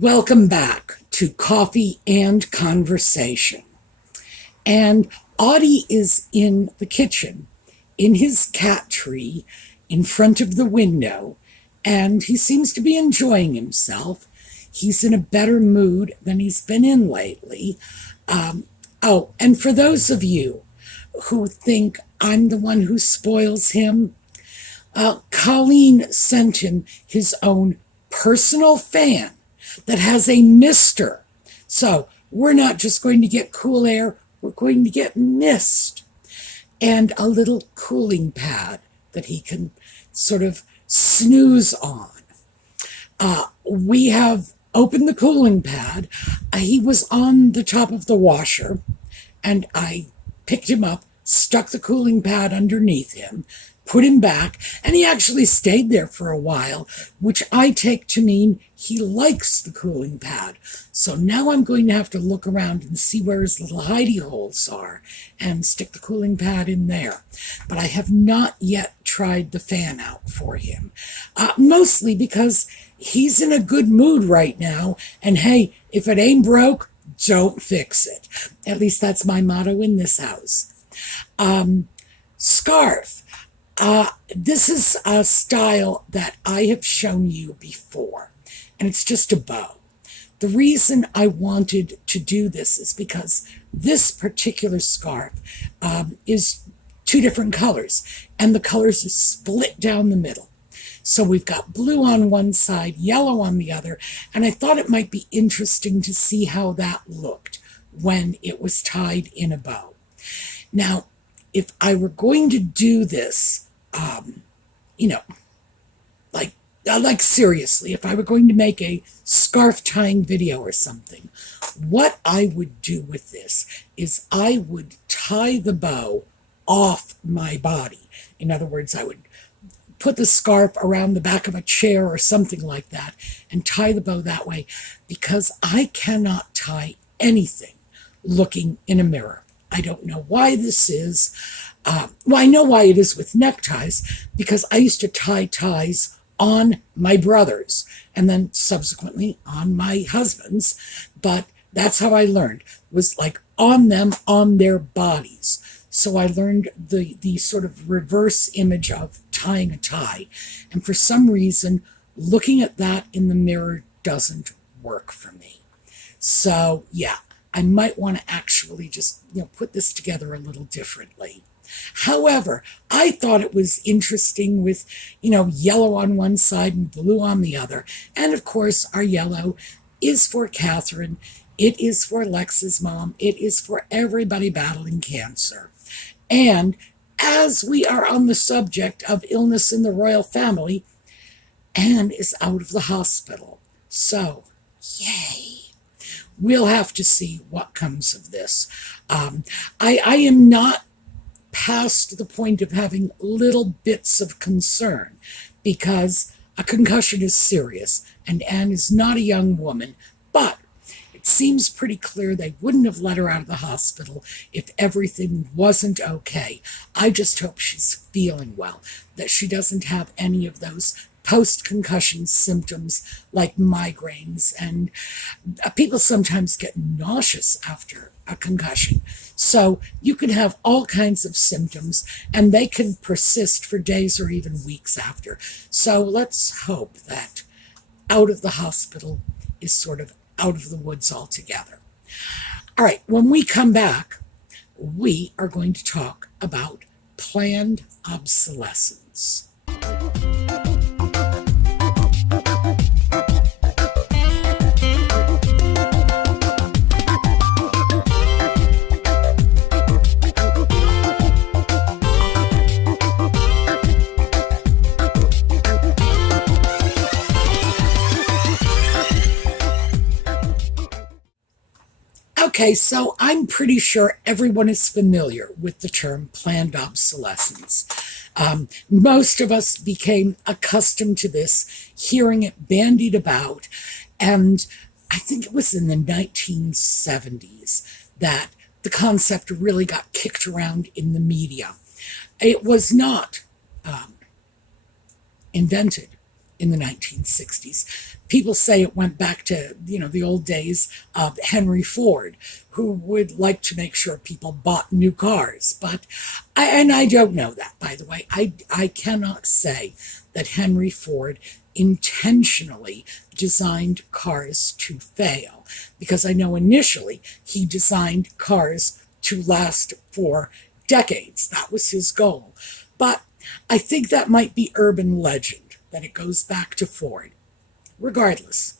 Welcome back to Coffee and Conversation. And Audie is in the kitchen, in his cat tree, in front of the window, and he seems to be enjoying himself. He's in a better mood than he's been in lately. And for those of you who think I'm the one who spoils him, Colleen sent him his own personal fan that has a mister. So we're not just going to get cool air, we're going to get mist. And a little cooling pad that he can sort of snooze on. We have opened the cooling pad. He was on the top of the washer, and I picked him up, stuck the cooling pad underneath him, put him back, and he actually stayed there for a while, which I take to mean he likes the cooling pad. So now I'm going to have to look around and see where his little hidey holes are and stick the cooling pad in there. But I have not yet tried the fan out for him, mostly because he's in a good mood right now, and hey, if it ain't broke, don't fix it. At least that's my motto in this house. Scarf. This is a style that I have shown you before, and it's just a bow. The reason I wanted to do this is because this particular scarf is two different colors, and the colors are split down the middle. So we've got blue on one side, yellow on the other, and I thought it might be interesting to see how that looked when it was tied in a bow. Now, if I were going to do this, like seriously, if I were going to make a scarf tying video or something, what I would do with this is I would tie the bow off my body. In other words, I would put the scarf around the back of a chair or something like that and tie the bow that way, because I cannot tie anything looking in a mirror. I don't know why this is. I know why it is with neckties, because I used to tie ties on my brothers and then subsequently on my husband's, but that's how I learned, was like on them, on their bodies. So I learned the sort of reverse image of tying a tie, and for some reason looking at that in the mirror doesn't work for me. So yeah, I might want to actually just put this together a little differently. However, I thought it was interesting with, yellow on one side and blue on the other. And of course, our yellow is for Catherine. It is for Lex's mom. It is for everybody battling cancer. And as we are on the subject of illness in the royal family, Anne is out of the hospital. So, yay. We'll have to see what comes of this. I am not past the point of having little bits of concern, because a concussion is serious and Anne is not a young woman, but it seems pretty clear they wouldn't have let her out of the hospital if everything wasn't okay. I just hope she's feeling well, that she doesn't have any of those post-concussion symptoms like migraines, and people sometimes get nauseous after a concussion. So you can have all kinds of symptoms, and they can persist for days or even weeks after. So let's hope that out of the hospital is sort of out of the woods altogether. All right, when we come back, we are going to talk about planned obsolescence. Okay, so I'm pretty sure everyone is familiar with the term planned obsolescence. Most of us became accustomed to this, hearing it bandied about, and I think it was in the 1970s that the concept really got kicked around in the media. It was not invented in the 1960s. People say it went back to, the old days of Henry Ford, who would like to make sure people bought new cars. But, I don't know that, by the way. I cannot say that Henry Ford intentionally designed cars to fail, because I know initially he designed cars to last for decades. That was his goal. But I think that might be urban legend, that it goes back to Ford. Regardless,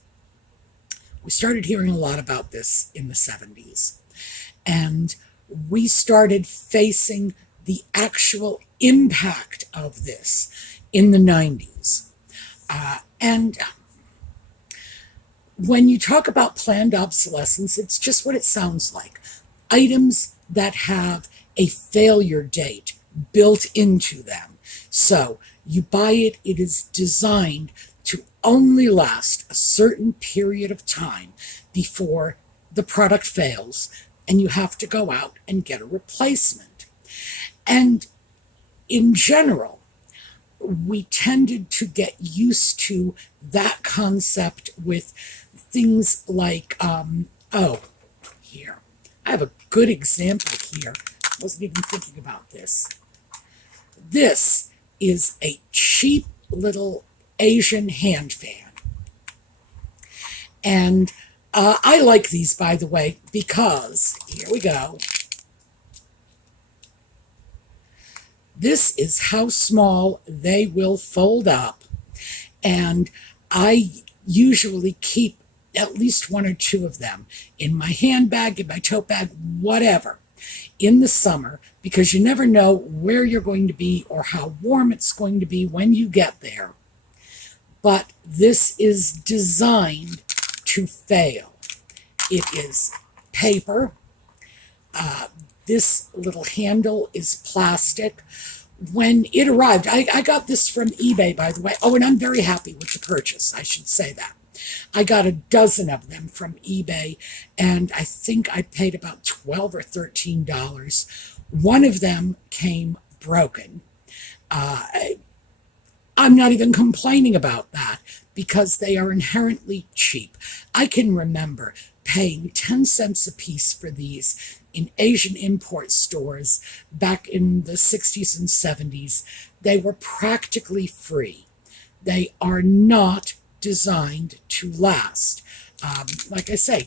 we started hearing a lot about this in the 70s, and we started facing the actual impact of this in the 90s. And when you talk about planned obsolescence, it's just what it sounds like. Items that have a failure date built into them. So you buy it, it is designed to only last a certain period of time before the product fails, and you have to go out and get a replacement. And in general, we tended to get used to that concept with things like, here. I have a good example here. I wasn't even thinking about this. This is a cheap little Asian hand fan. And I like these, by the way, because, here we go. This is how small they will fold up. And I usually keep at least one or two of them in my handbag, in my tote bag, whatever, in the summer, because you never know where you're going to be or how warm it's going to be when you get there. But this is designed to fail. It is paper. This little handle is plastic. When it arrived, I got this from eBay, by the way. Oh, and I'm very happy with the purchase, I should say that. I got a dozen of them from eBay, and I think I paid about $12 or $13. One of them came broken. I'm not even complaining about that, because they are inherently cheap. I can remember paying 10 cents a piece for these in Asian import stores back in the 60s and 70s. They were practically free. They are not designed to last. Like I say,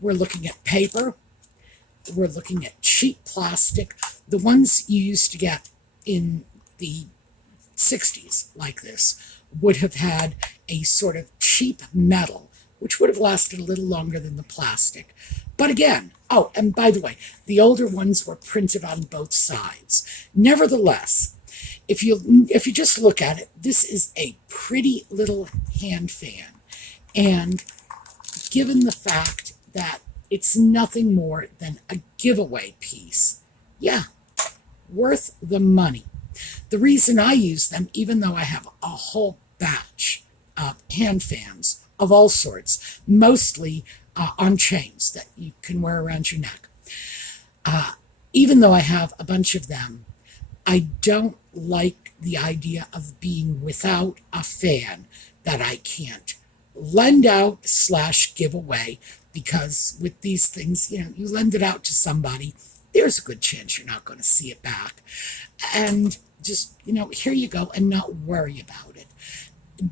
we're looking at paper. We're looking at cheap plastic. The ones you used to get in the 60s like this would have had a sort of cheap metal, which would have lasted a little longer than the plastic. But again, oh, and by the way, the older ones were printed on both sides. Nevertheless, if you just look at it, this is a pretty little hand fan. And given the fact that it's nothing more than a giveaway piece, yeah, worth the money. The reason I use them, even though I have a whole batch of hand fans of all sorts, mostly on chains that you can wear around your neck, even though I have a bunch of them, I don't like the idea of being without a fan that I can't lend out / give away, because with these things, you lend it out to somebody, there's a good chance you're not going to see it back. And just, here you go, and not worry about it.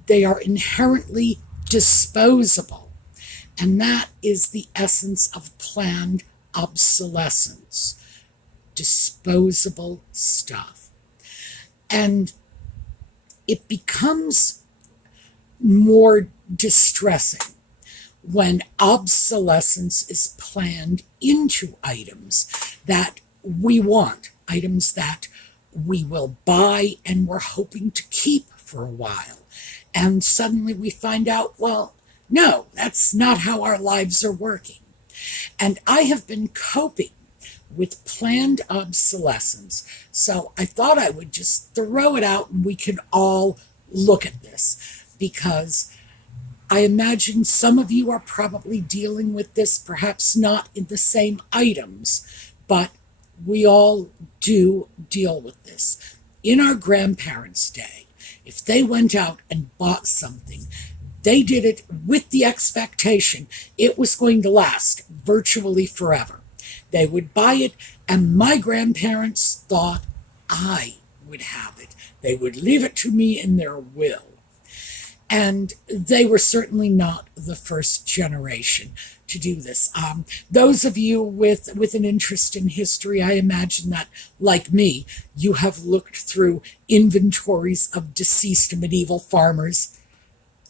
They are inherently disposable. And that is the essence of planned obsolescence. Disposable stuff. And it becomes more distressing when obsolescence is planned into items that we want, items that we will buy and we're hoping to keep for a while. And suddenly we find out, well, no, that's not how our lives are working. And I have been coping with planned obsolescence, so I thought I would just throw it out and we can all look at this, because I imagine some of you are probably dealing with this, perhaps not in the same items, but we all do deal with this. In our grandparents' day, if they went out and bought something, they did it with the expectation it was going to last virtually forever. They would buy it, and my grandparents thought I would have it. They would leave it to me in their will. And they were certainly not the first generation to do this. Those of you with an interest in history, I imagine that, like me, you have looked through inventories of deceased medieval farmers.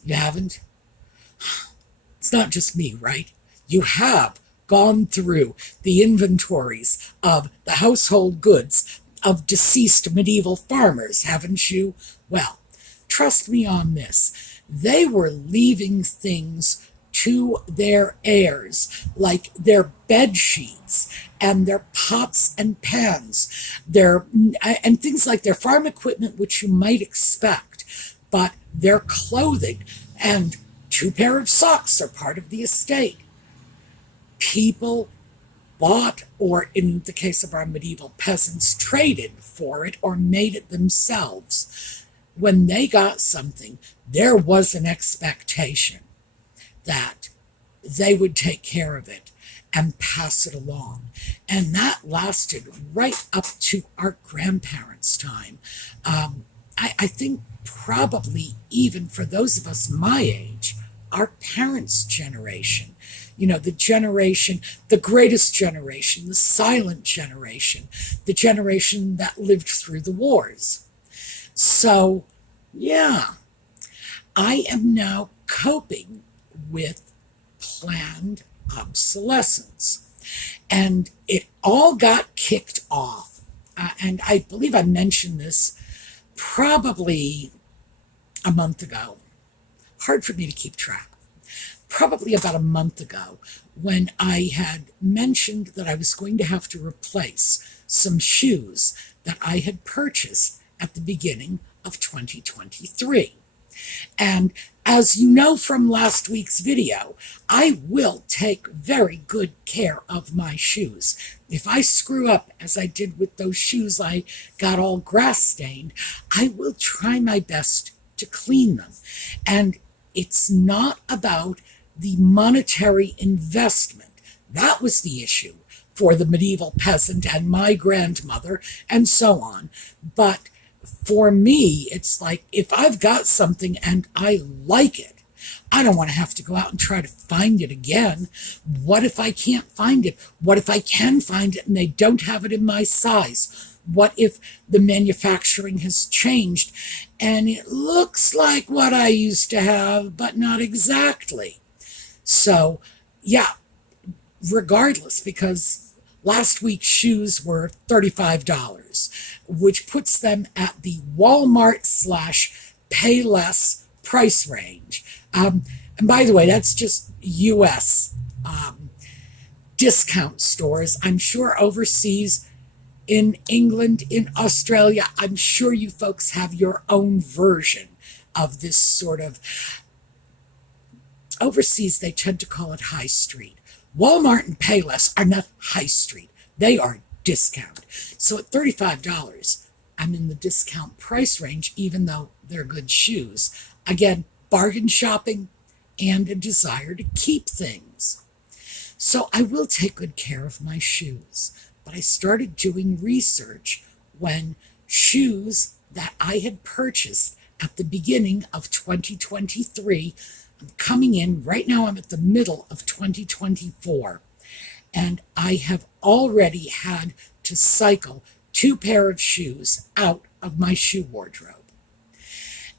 You haven't? It's not just me, right? You have gone through the inventories of the household goods of deceased medieval farmers, haven't you? Well, trust me on this. They were leaving things to their heirs, like their bed sheets and their pots and pans, and things like their farm equipment, which you might expect, but their clothing and 2 pair of socks are part of the estate. People bought, or in the case of our medieval peasants, traded for it or made it themselves. When they got something, there was an expectation that they would take care of it and pass it along. And that lasted right up to our grandparents' time. I think probably even for those of us my age, our parents' generation, the greatest generation, the silent generation, the generation that lived through the wars. So, yeah, I am now coping with planned obsolescence. And it all got kicked off. And I believe I mentioned this probably a month ago. Hard for me to keep track. Probably about a month ago, when I had mentioned that I was going to have to replace some shoes that I had purchased at the beginning of 2023. And as you know from last week's video, I will take very good care of my shoes. If I screw up, as I did with those shoes I got all grass stained, I will try my best to clean them. And it's not about the monetary investment. That was the issue for the medieval peasant and my grandmother and so on. But for me, it's like, if I've got something and I like it, I don't want to have to go out and try to find it again. What if I can't find it? What if I can find it and they don't have it in my size? What if the manufacturing has changed and it looks like what I used to have, but not exactly? So, yeah, regardless, because last week's shoes were $35, which puts them at the Walmart/Payless price range. And by the way, that's just U.S. Discount stores. I'm sure overseas, in England, in Australia, I'm sure you folks have your own version of this sort of. Overseas, they tend to call it high street. Walmart and Payless are not high street. They are discount. So at $35, I'm in the discount price range, even though they're good shoes. Again, bargain shopping and a desire to keep things. So I will take good care of my shoes. But I started doing research when shoes that I had purchased at the beginning of 2023, I'm coming in, right now I'm at the middle of 2024, and I have already had to cycle 2 pair of shoes out of my shoe wardrobe.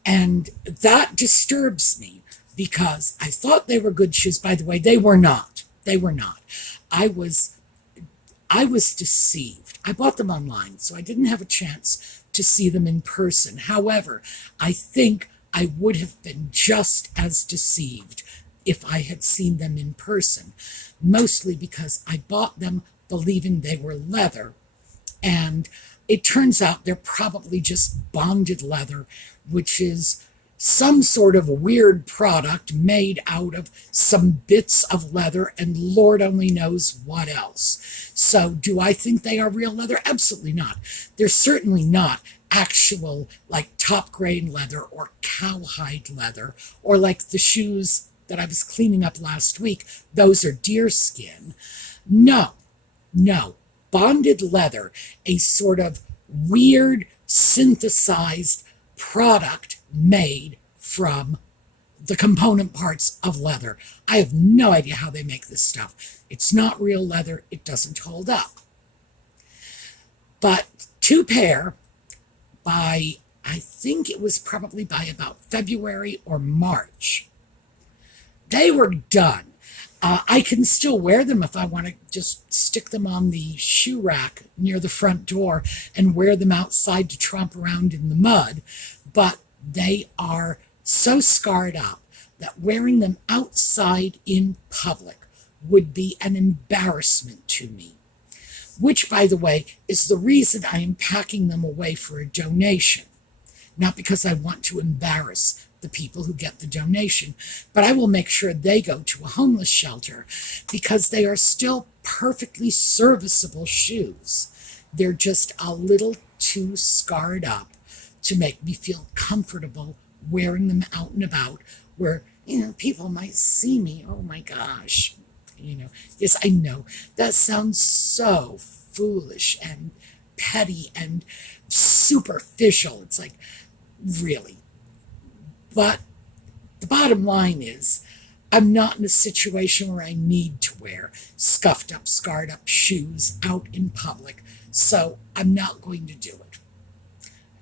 And that disturbs me because I thought they were good shoes. By the way, they were not. They were not. I was deceived. I bought them online, so I didn't have a chance to see them in person. However, I think I would have been just as deceived if I had seen them in person, mostly because I bought them believing they were leather, and it turns out they're probably just bonded leather, which is some sort of weird product made out of some bits of leather and Lord only knows what else. So do I think they are real leather? Absolutely not. They're certainly not actual like top grain leather or cowhide leather, or like the shoes that I was cleaning up last week. Those are deer skin. No, no. Bonded leather, a sort of weird synthesized product made from the component parts of leather. I have no idea how they make this stuff. It's not real leather. It doesn't hold up. But 2 pair by, I think it was probably by about February or March, they were done. I can still wear them if I want to just stick them on the shoe rack near the front door and wear them outside to tromp around in the mud, but they are so scarred up that wearing them outside in public would be an embarrassment to me, which, by the way, is the reason I am packing them away for a donation. Not because I want to embarrass the people who get the donation, but I will make sure they go to a homeless shelter because they are still perfectly serviceable shoes. They're just a little too scarred up to make me feel comfortable wearing them out and about where, people might see me. Oh my gosh. Yes, I know that sounds so foolish and petty and superficial. It's like, really. But the bottom line is, I'm not in a situation where I need to wear scuffed up, scarred up shoes out in public, so I'm not going to do it.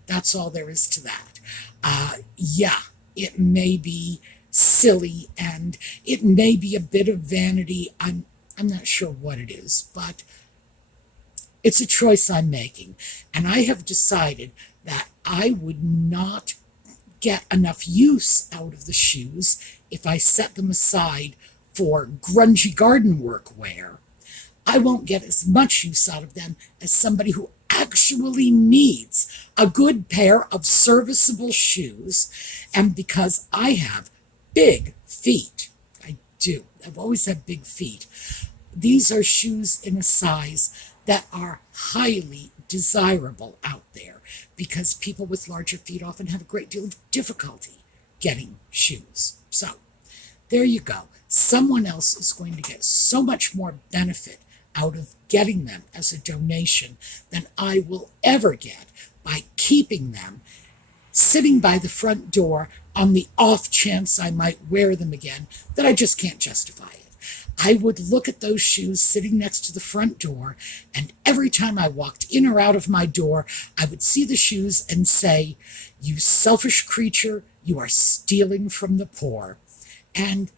That's all there is to that. Yeah, it may be silly and it may be a bit of vanity. I'm not sure what it is, but it's a choice I'm making. And I have decided that I would not get enough use out of the shoes if I set them aside for grungy garden work wear. I won't get as much use out of them as somebody who actually needs a good pair of serviceable shoes. And because I have big feet, I do, I've always had big feet, these are shoes in a size that are highly desirable out there because people with larger feet often have a great deal of difficulty getting shoes. So there you go. Someone else is going to get so much more benefit out of getting them as a donation than I will ever get by keeping them sitting by the front door on the off chance I might wear them again, that I just can't justify it. I would look at those shoes sitting next to the front door, and every time I walked in or out of my door, I would see the shoes and say, "You selfish creature, you are stealing from the poor." And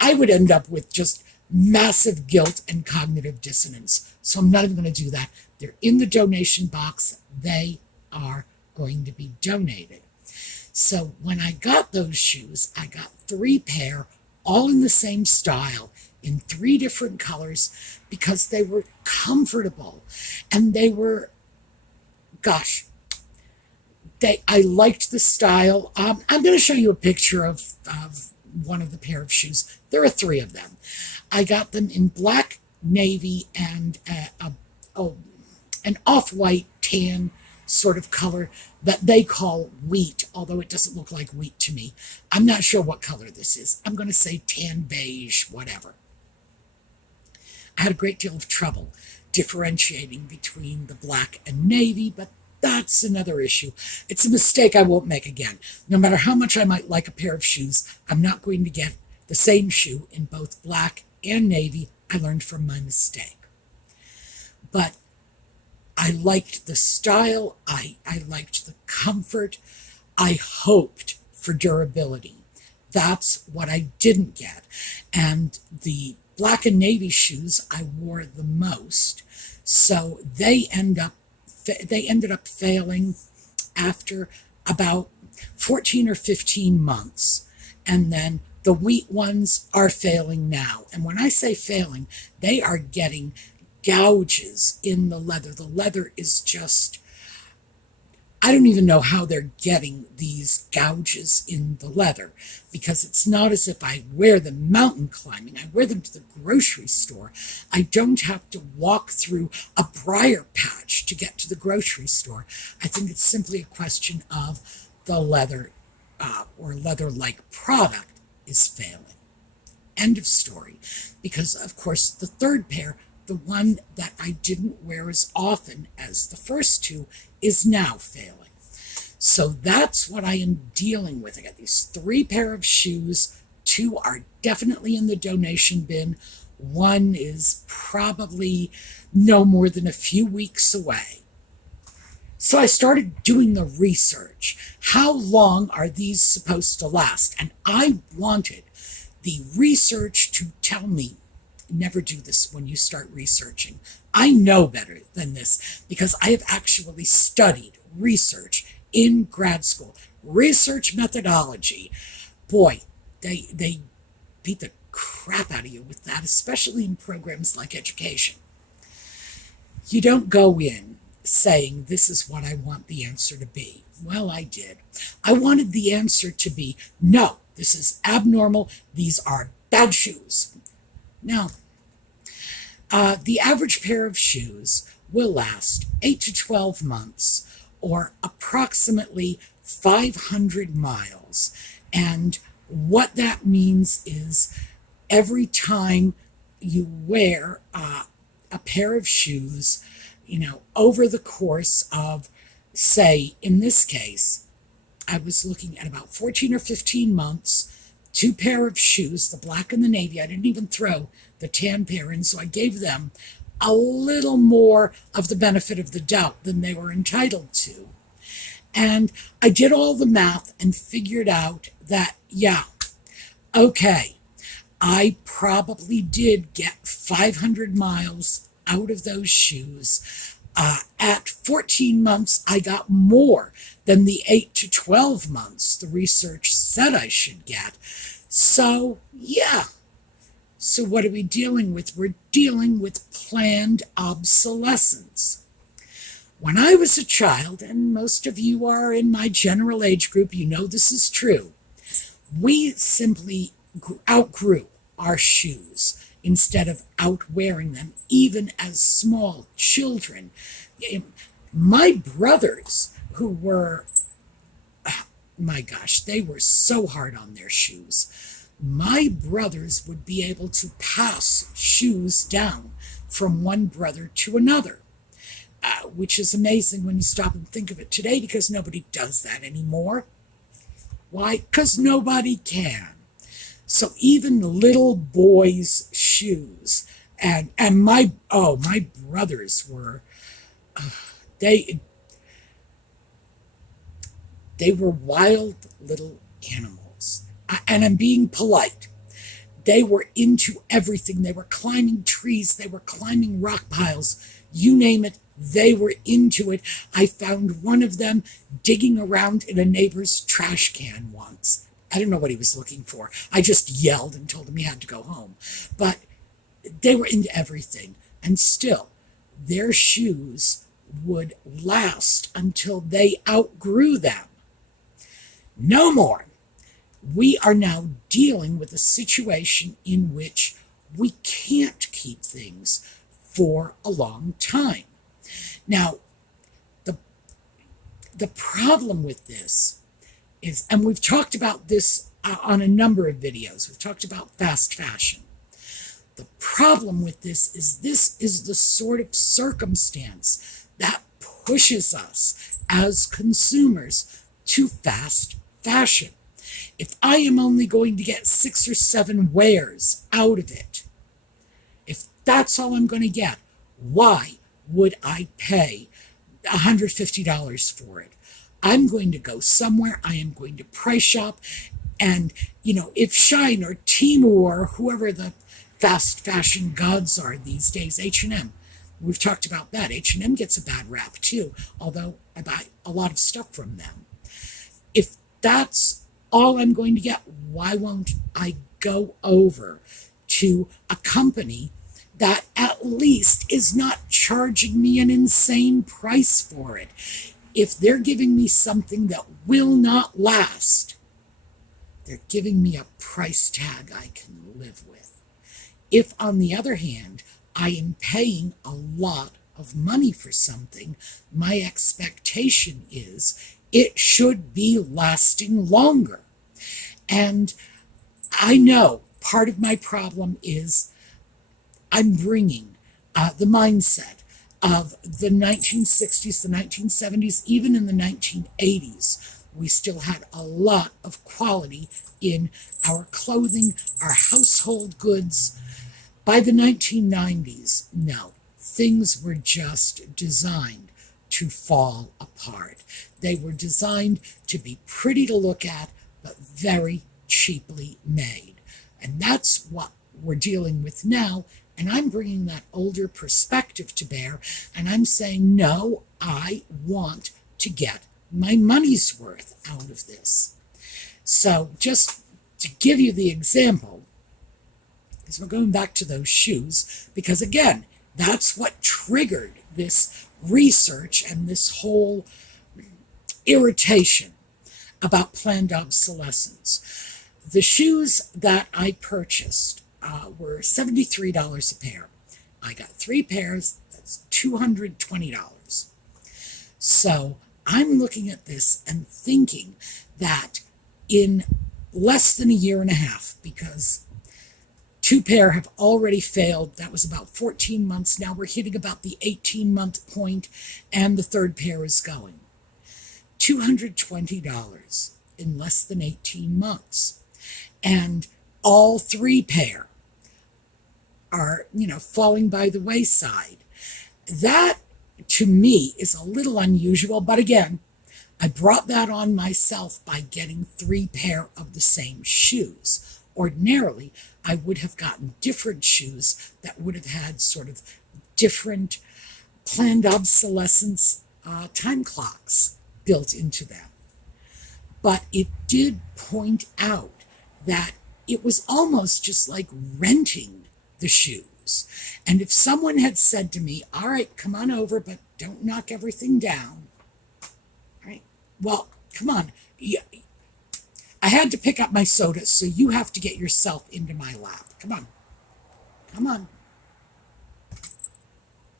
I would end up with just massive guilt and cognitive dissonance. So I'm not even going to do that. They're in the donation box. They are going to be donated. So when I got those shoes, I got 3 pair, all in the same style, in 3 different colors, because they were comfortable. And they were, gosh, I liked the style. I'm going to show you a picture of one of the pair of shoes. There are 3 of them. I got them in black, navy, and an off-white tan sort of color that they call wheat, although it doesn't look like wheat to me. I'm not sure what color this is. I'm going to say tan beige, whatever. I had a great deal of trouble differentiating between the black and navy, but that's another issue. It's a mistake I won't make again. No matter how much I might like a pair of shoes, I'm not going to get the same shoe in both black and navy. I learned from my mistake. But I liked the style. I liked the comfort. I hoped for durability. That's what I didn't get. And the black and navy shoes I wore the most. So they ended up failing after about 14 or 15 months. And then the wheat ones are failing now. And when I say failing, they are getting gouges in the leather. The leather is just, I don't even know how they're getting these gouges in the leather, because it's not as if I wear them mountain climbing. I wear them to the grocery store. I don't have to walk through a briar patch to get to the grocery store. I think it's simply a question of the leather or leather-like product is failing. End of story. Because, of course, the third pair, the one that I didn't wear as often as the first two, is now failing. So that's what I am dealing with. I got these 3 pair of shoes. 2 are definitely in the donation bin. 1 is probably no more than a few weeks away. So I started doing the research. How long are these supposed to last? And I wanted the research to tell me, never do this when you start researching. I know better than this because I have actually studied research in grad school. Research methodology. Boy, they beat the crap out of you with that, especially in programs like education. You don't go in saying, this is what I want the answer to be. Well, I did. I wanted the answer to be, no, this is abnormal. These are bad shoes. Now, the average pair of shoes will last 8 to 12 months or approximately 500 miles. And what that means is every time you wear a pair of shoes, over the course of, say, in this case, I was looking at about 14 or 15 months, 2 pair of shoes, the black and the navy. I didn't even throw the tan pair in, so I gave them a little more of the benefit of the doubt than they were entitled to. And I did all the math and figured out that, yeah, okay, I probably did get 500 miles out of those shoes. At 14 months, I got more than the 8 to 12 months the research said I should get. So, yeah. So what are we dealing with? We're dealing with planned obsolescence. When I was a child, and most of you are in my general age group, you know this is true, we simply outgrew our shoes instead of outwearing them, even as small children. My brothers, who were, my gosh, they were so hard on their shoes. My brothers would be able to pass shoes down from one brother to another, which is amazing when you stop and think of it today, because nobody does that anymore. Why? Because nobody can. So even little boys' shoes, and my brothers were, they were wild little animals. And I'm being polite. They were into everything. They were climbing trees. They were climbing rock piles. You name it, they were into it. I found one of them digging around in a neighbor's trash can once. I don't know what he was looking for. I just yelled and told him he had to go home. But they were into everything. And still, their shoes would last until they outgrew them. No more. We are now dealing with a situation in which we can't keep things for a long time. Now, the problem with this is, and we've talked about this on a number of videos, we've talked about fast fashion. The problem with this is the sort of circumstance that pushes us as consumers to fast fashion. If I am only going to get 6 or 7 wears out of it, if that's all I'm going to get, why would I pay $150 for it? I'm going to go somewhere, I am going to price shop, and, if Shine or Temu or whoever the fast fashion gods are these days, H&M, we've talked about that. H&M gets a bad rap too, although I buy a lot of stuff from them. If that's all I'm going to get, why won't I go over to a company that at least is not charging me an insane price for it? If they're giving me something that will not last, they're giving me a price tag I can live with. If, on the other hand, I am paying a lot of money for something, my expectation is it should be lasting longer. And I know part of my problem is I'm bringing the mindset of the 1960s, the 1970s, even in the 1980s. We still had a lot of quality in our clothing, our household goods. By the 1990s, no, things were just designed to fall apart. They were designed to be pretty to look at, but very cheaply made. And that's what we're dealing with now. And I'm bringing that older perspective to bear. And I'm saying, no, I want to get my money's worth out of this. So just to give you the example, is we're going back to those shoes, because again, that's what triggered this research and this whole irritation about planned obsolescence. The shoes that I purchased were $73 a pair. I got 3 pairs, that's $220. So I'm looking at this and thinking that in less than a year and a half, because 2 pair have already failed. That was about 14 months. Now we're hitting about the 18-month point, and the 3rd pair is going. $220 in less than 18 months. And all 3 pair are, falling by the wayside. That, to me, is a little unusual, but again, I brought that on myself by getting 3 pair of the same shoes. Ordinarily, I would have gotten different shoes that would have had sort of different planned obsolescence time clocks built into them. But it did point out that it was almost just like renting the shoes. And if someone had said to me, all right, come on over, but don't knock everything down. All right, well, come on. I had to pick up my soda, so you have to get yourself into my lap. Come on. Come on.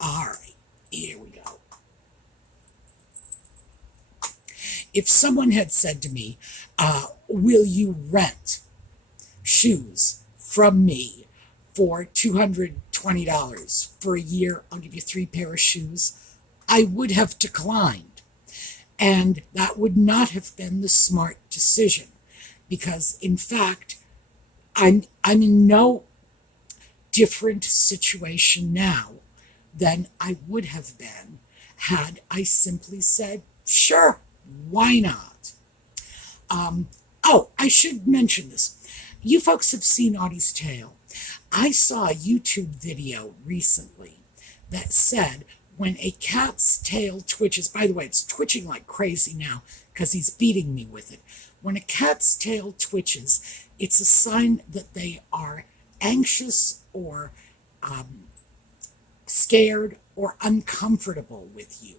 All right, here we go. If someone had said to me, will you rent shoes from me for $220 for a year? I'll give you 3 pair of shoes. I would have declined. And that would not have been the smart decision. Because, in fact, I'm in no different situation now than I would have been had I simply said, sure, why not? I should mention this. You folks have seen Audie's tail. I saw a YouTube video recently that said when a cat's tail twitches, by the way, it's twitching like crazy now because he's beating me with it. When a cat's tail twitches, it's a sign that they are anxious or scared or uncomfortable with you.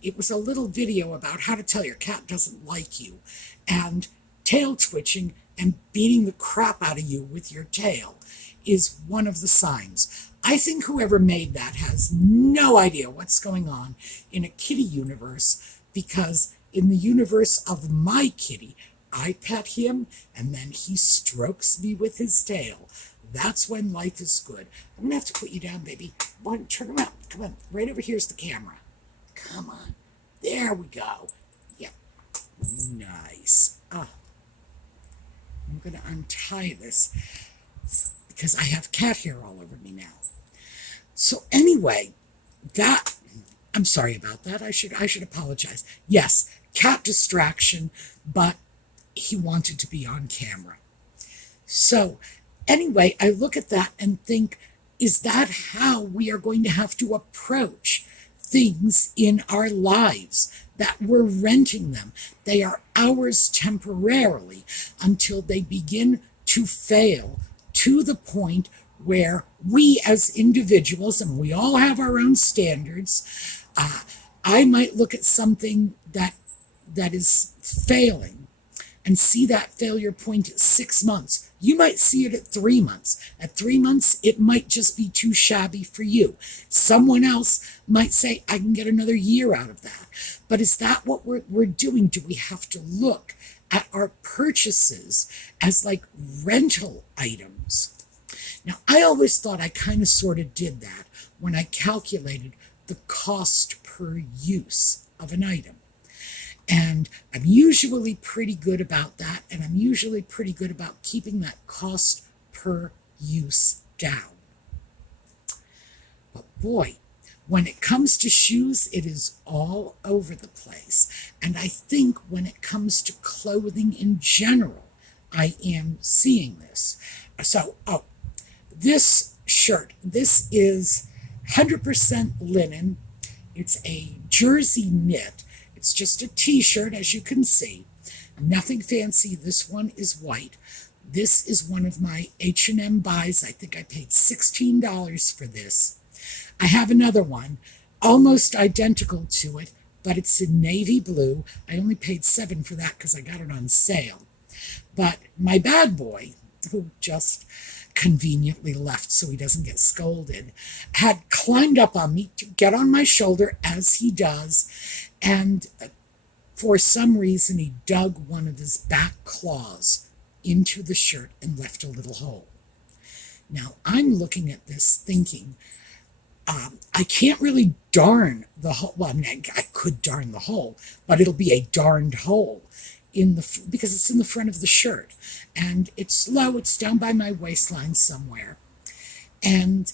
It was a little video about how to tell your cat doesn't like you, and tail twitching and beating the crap out of you with your tail is one of the signs. I think whoever made that has no idea what's going on in a kitty universe, because in the universe of my kitty, I pet him, and then he strokes me with his tail. That's when life is good. I'm going to have to put you down, baby. Turn around. Come on. Right over here's the camera. Come on. There we go. Yep. Nice. I'm going to untie this because I have cat hair all over me now. So anyway, I'm sorry about that. I should apologize. Yes, cat distraction, but he wanted to be on camera. So anyway, I look at that and think, is that how we are going to have to approach things in our lives? That we're renting them. They are ours temporarily until they begin to fail to the point where we as individuals, and we all have our own standards, I might look at something that is failing and see that failure point at 6 months. You might see it at 3 months. At 3 months, it might just be too shabby for you. Someone else might say, I can get another year out of that. But is that what we're doing? Do we have to look at our purchases as like rental items? Now, I always thought I kind of sort of did that when I calculated the cost per use of an item. And I'm usually pretty good about that, and I'm usually pretty good about keeping that cost per use down. But boy, when it comes to shoes, it is all over the place. And I think when it comes to clothing in general, I am seeing this. So, this shirt, this is 100% linen. It's a jersey knit. It's just a t-shirt, as you can see. Nothing fancy. This one is white. This is one of my H&M buys. I think I paid $16 for this. I have another one, almost identical to it, but it's in navy blue. I only paid $7 for that because I got it on sale. But my bad boy, who just conveniently left so he doesn't get scolded, had climbed up on me to get on my shoulder, as he does, and for some reason he dug one of his back claws into the shirt and left a little hole. Now I'm looking at this thinking, I can't really darn the hole. Well, I mean, I could darn the hole, but it'll be a darned hole because it's in the front of the shirt, and it's low. It's down by my waistline somewhere, and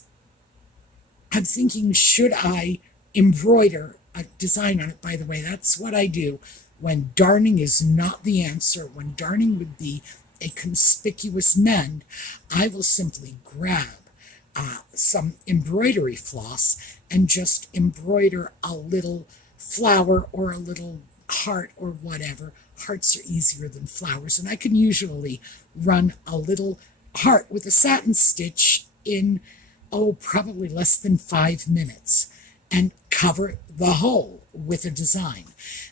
I'm thinking, should I embroider a design on it? By the way, that's what I do when darning is not the answer. When darning would be a conspicuous mend, I will simply grab some embroidery floss and just embroider a little flower or a little heart or whatever. Hearts are easier than flowers, and I can usually run a little heart with a satin stitch in, probably less than 5 minutes, and cover the hole with a design.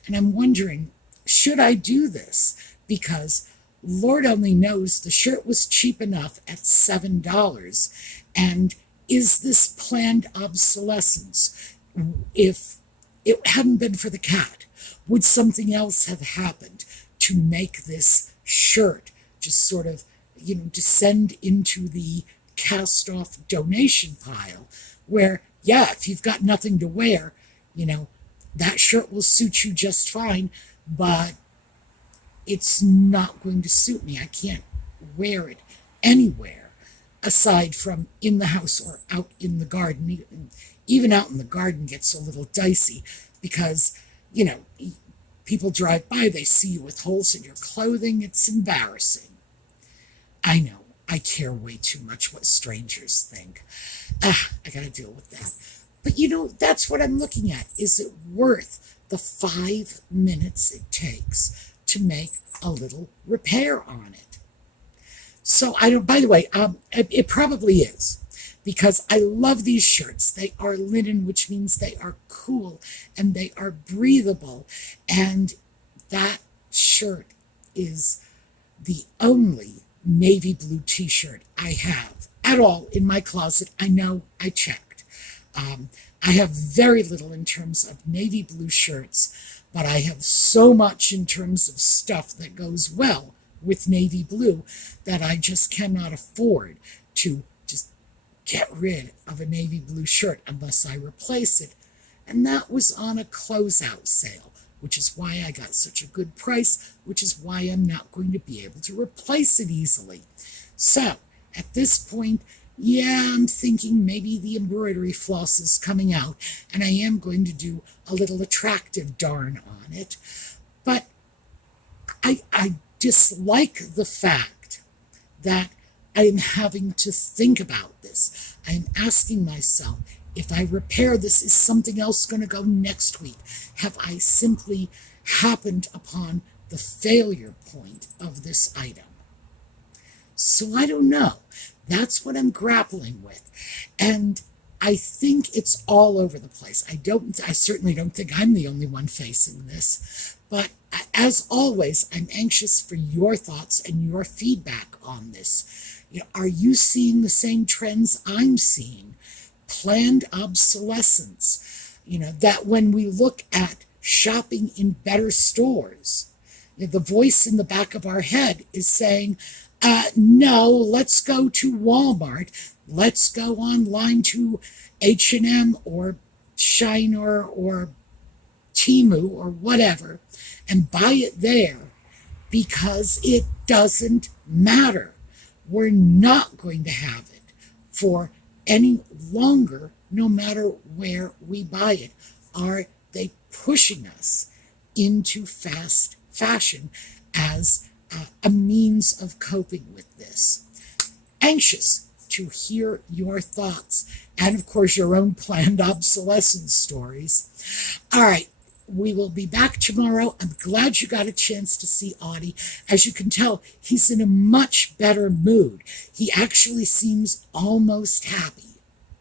And I'm wondering, should I do this? Because Lord only knows the shirt was cheap enough at $7. And is this planned obsolescence? If it hadn't been for the cat, would something else have happened to make this shirt just sort of, descend into the cast-off donation pile where, yeah, if you've got nothing to wear, that shirt will suit you just fine, but it's not going to suit me. I can't wear it anywhere aside from in the house or out in the garden. Even out in the garden gets a little dicey because, people drive by, they see you with holes in your clothing. It's embarrassing. I know, I care way too much what strangers think. I gotta deal with that. But that's what I'm looking at. Is it worth the 5 minutes it takes to make a little repair on it? So by the way, it probably is, because I love these shirts. They are linen, which means they are cool and they are breathable. And that shirt is the only navy blue t-shirt I have at all in my closet. I know, I checked. I have very little in terms of navy blue shirts, but I have so much in terms of stuff that goes well with navy blue that I just cannot afford to just get rid of a navy blue shirt unless I replace it. And that was on a closeout sale, which is why I got such a good price, which is why I'm not going to be able to replace it easily. So at this point, yeah, I'm thinking maybe the embroidery floss is coming out, and I am going to do a little attractive darn on it. But I dislike the fact that I'm having to think about this. I'm asking myself, if I repair this, is something else going to go next week? Have I simply happened upon the failure point of this item? So I don't know. That's what I'm grappling with. And I think it's all over the place. I certainly don't think I'm the only one facing this, but as always, I'm anxious for your thoughts and your feedback on this. Are you seeing the same trends I'm seeing? Planned obsolescence, that when we look at shopping in better stores, the voice in the back of our head is saying, no, let's go to Walmart. Let's go online to H&M or Shiner or Temu or whatever and buy it there because it doesn't matter. We're not going to have it for any longer, no matter where we buy it. Are they pushing us into fast fashion as a means of coping with this? Anxious to hear your thoughts and, of course, your own planned obsolescence stories. All right, we will be back tomorrow. I'm glad you got a chance to see Audie. As you can tell, he's in a much better mood. He actually seems almost happy.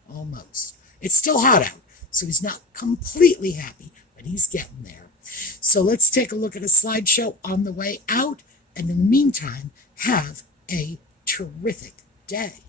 Almost. It's still hot out, so he's not completely happy, but he's getting there. So let's take a look at a slideshow on the way out. And in the meantime, have a terrific day.